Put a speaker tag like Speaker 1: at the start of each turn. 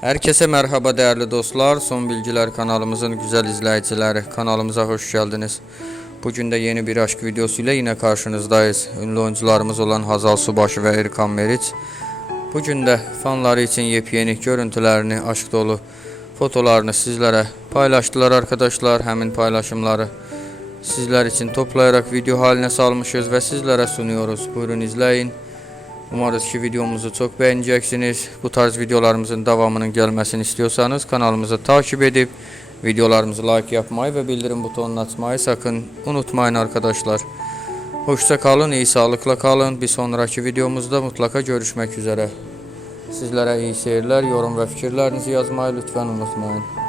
Speaker 1: Herkese merhaba değerli dostlar. Son Bilgiler kanalımızın güzel izleyicileri. Kanalımıza hoş geldiniz. Bugün de yeni bir aşk videosuyla yine karşınızdayız. Ünlü oyuncularımız olan Hazal Subaşı ve Erkan Meriç. Bugün de fanları için yepyeni görüntülerini, aşk dolu fotolarını sizlere paylaştılar arkadaşlar. Hemin paylaşımları sizler için toplayarak video haline salmışız ve sizlere sunuyoruz. Buyurun izleyin. Umarız ki videomuzu çok beğeneceksiniz. Bu tarz videolarımızın devamının gelmesini istiyorsanız kanalımızı takip edip videolarımızı like yapmayı ve bildirim butonunu açmayı sakın unutmayın arkadaşlar. Hoşça kalın, iyi sağlıkla kalın. Bir sonraki videomuzda mutlaka görüşmek üzere. Sizlere iyi seyirler, yorum ve fikirlerinizi yazmayı lütfen unutmayın.